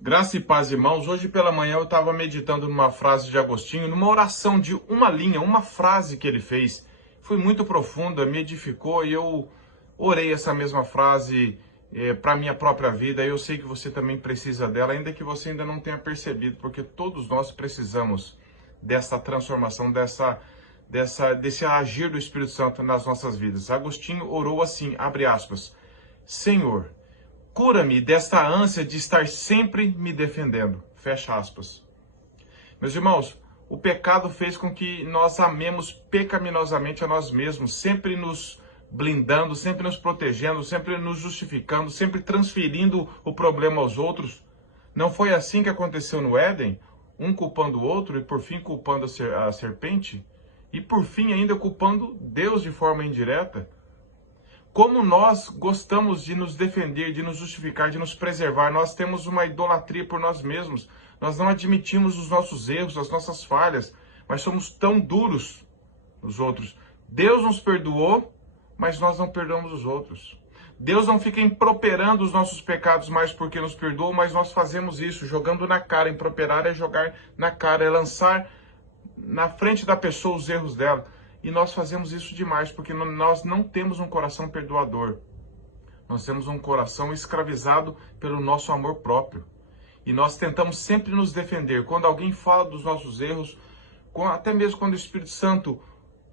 Graça e paz, irmãos. Hoje pela manhã eu estava meditando numa frase de Agostinho, numa oração de uma linha, uma frase que ele fez. Foi muito profunda, me edificou e eu orei essa mesma frase para a minha própria vida. Eu sei que você também precisa dela, ainda que você ainda não tenha percebido, porque todos nós precisamos dessa transformação, desse agir do Espírito Santo nas nossas vidas. Agostinho orou assim, abre aspas, Senhor, cura-me desta ânsia de estar sempre me defendendo. Fecha aspas. Meus irmãos, o pecado fez com que nós amemos pecaminosamente a nós mesmos, sempre nos blindando, sempre nos protegendo, sempre nos justificando, sempre transferindo o problema aos outros. Não foi assim que aconteceu no Éden? Um culpando o outro e por fim culpando a serpente? E por fim ainda culpando Deus de forma indireta? Como nós gostamos de nos defender, de nos justificar, de nos preservar, nós temos uma idolatria por nós mesmos. Nós não admitimos os nossos erros, as nossas falhas, mas somos tão duros nos outros. Deus nos perdoou, mas nós não perdoamos os outros. Deus não fica improperando os nossos pecados mais porque nos perdoou, mas nós fazemos isso, jogando na cara. Improperar é jogar na cara, é lançar na frente da pessoa os erros dela. E nós fazemos isso demais, porque nós não temos um coração perdoador. Nós temos um coração escravizado pelo nosso amor próprio. E nós tentamos sempre nos defender. Quando alguém fala dos nossos erros, até mesmo quando o Espírito Santo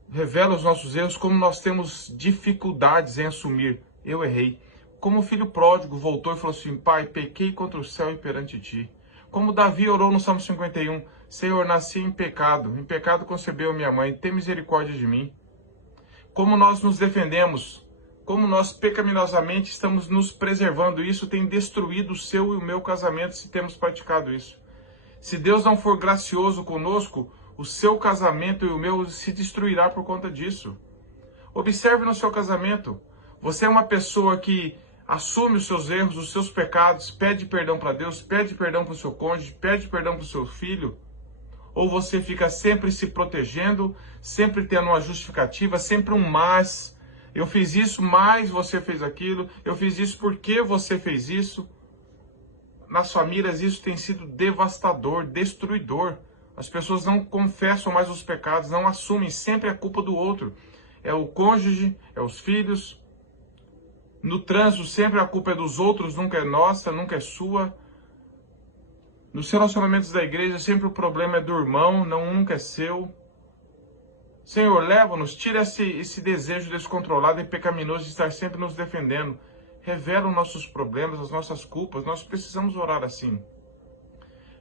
revela os nossos erros, como nós temos dificuldades em assumir. Eu errei. Como o filho pródigo voltou e falou assim, Pai, pequei contra o céu e perante ti. Como Davi orou no Salmo 51, Senhor, nasci em pecado concebeu minha mãe, tem misericórdia de mim. Como nós nos defendemos, como nós pecaminosamente estamos nos preservando, isso tem destruído o seu e o meu casamento se temos praticado isso. Se Deus não for gracioso conosco, o seu casamento e o meu se destruirá por conta disso. Observe no seu casamento, você é uma pessoa que assume os seus erros, os seus pecados, pede perdão para Deus, pede perdão para o seu cônjuge, pede perdão para o seu filho? Ou você fica sempre se protegendo, sempre tendo uma justificativa, sempre um mas. Eu fiz isso, mas você fez aquilo. Eu fiz isso porque você fez isso. Nas famílias isso tem sido devastador, destruidor. As pessoas não confessam mais os pecados, não assumem sempre a culpa do outro. É o cônjuge, é os filhos. No trânsito sempre a culpa é dos outros, nunca é nossa, nunca é sua. Nos relacionamentos da igreja, sempre o problema é do irmão, nunca é seu. Senhor, leva-nos, tira esse desejo descontrolado e pecaminoso de estar sempre nos defendendo. Revela os nossos problemas, as nossas culpas. Nós precisamos orar assim.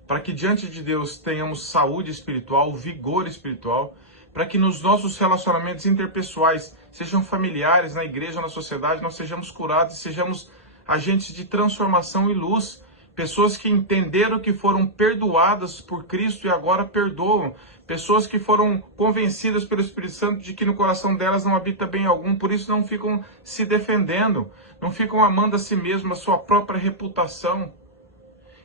Para que diante de Deus tenhamos saúde espiritual, vigor espiritual. Para que nos nossos relacionamentos interpessoais, sejam familiares, na igreja, na sociedade, nós sejamos curados e sejamos agentes de transformação e luz. Pessoas que entenderam que foram perdoadas por Cristo e agora perdoam. Pessoas que foram convencidas pelo Espírito Santo de que no coração delas não habita bem algum, por isso não ficam se defendendo, não ficam amando a si mesmo, a sua própria reputação.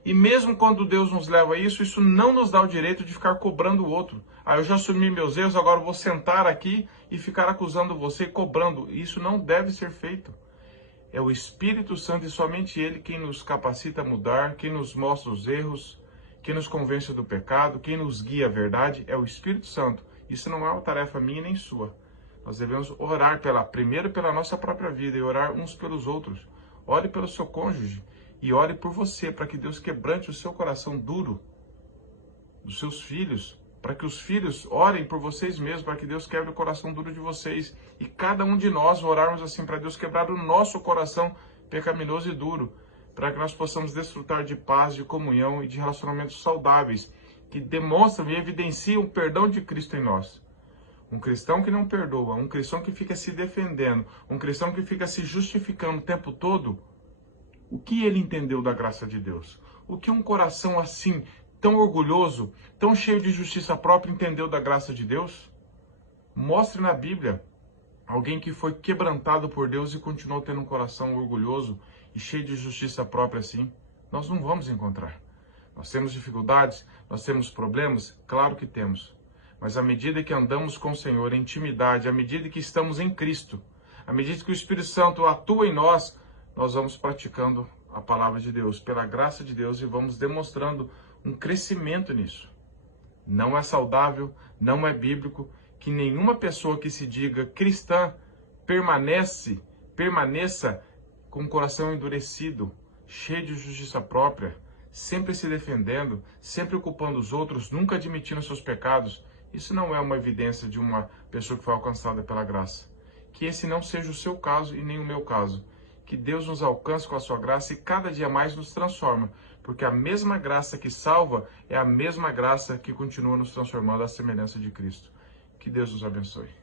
E mesmo quando Deus nos leva a isso, isso não nos dá o direito de ficar cobrando o outro. Eu já assumi meus erros, agora vou sentar aqui e ficar acusando você e cobrando. Isso não deve ser feito. É o Espírito Santo e somente Ele quem nos capacita a mudar, quem nos mostra os erros, quem nos convence do pecado, quem nos guia à verdade, é o Espírito Santo. Isso não é uma tarefa minha nem sua. Nós devemos orar primeiro pela nossa própria vida e orar uns pelos outros. Ore pelo seu cônjuge e ore por você, para que Deus quebrante o seu coração duro dos seus filhos, para que os filhos orem por vocês mesmos, para que Deus quebre o coração duro de vocês. E cada um de nós orarmos assim, para Deus quebrar o nosso coração pecaminoso e duro, para que nós possamos desfrutar de paz, de comunhão e de relacionamentos saudáveis, que demonstram e evidenciam o perdão de Cristo em nós. Um cristão que não perdoa, um cristão que fica se defendendo, um cristão que fica se justificando o tempo todo, o que ele entendeu da graça de Deus? O que um coração assim, tão orgulhoso, tão cheio de justiça própria, entendeu da graça de Deus? Mostre na Bíblia alguém que foi quebrantado por Deus e continuou tendo um coração orgulhoso e cheio de justiça própria assim. Nós não vamos encontrar. Nós temos dificuldades, nós temos problemas? Claro que temos. Mas à medida que andamos com o Senhor em intimidade, à medida que estamos em Cristo, à medida que o Espírito Santo atua em nós, nós vamos praticando a palavra de Deus, pela graça de Deus, e vamos demonstrando um crescimento nisso. Não é saudável, não é bíblico que nenhuma pessoa que se diga cristã permaneça com o coração endurecido, cheio de justiça própria, sempre se defendendo, sempre culpando os outros, nunca admitindo seus pecados. Isso não é uma evidência de uma pessoa que foi alcançada pela graça. Que esse não seja o seu caso e nem o meu caso. Que Deus nos alcance com a sua graça e cada dia mais nos transforma, porque a mesma graça que salva é a mesma graça que continua nos transformando à semelhança de Cristo. Que Deus nos abençoe.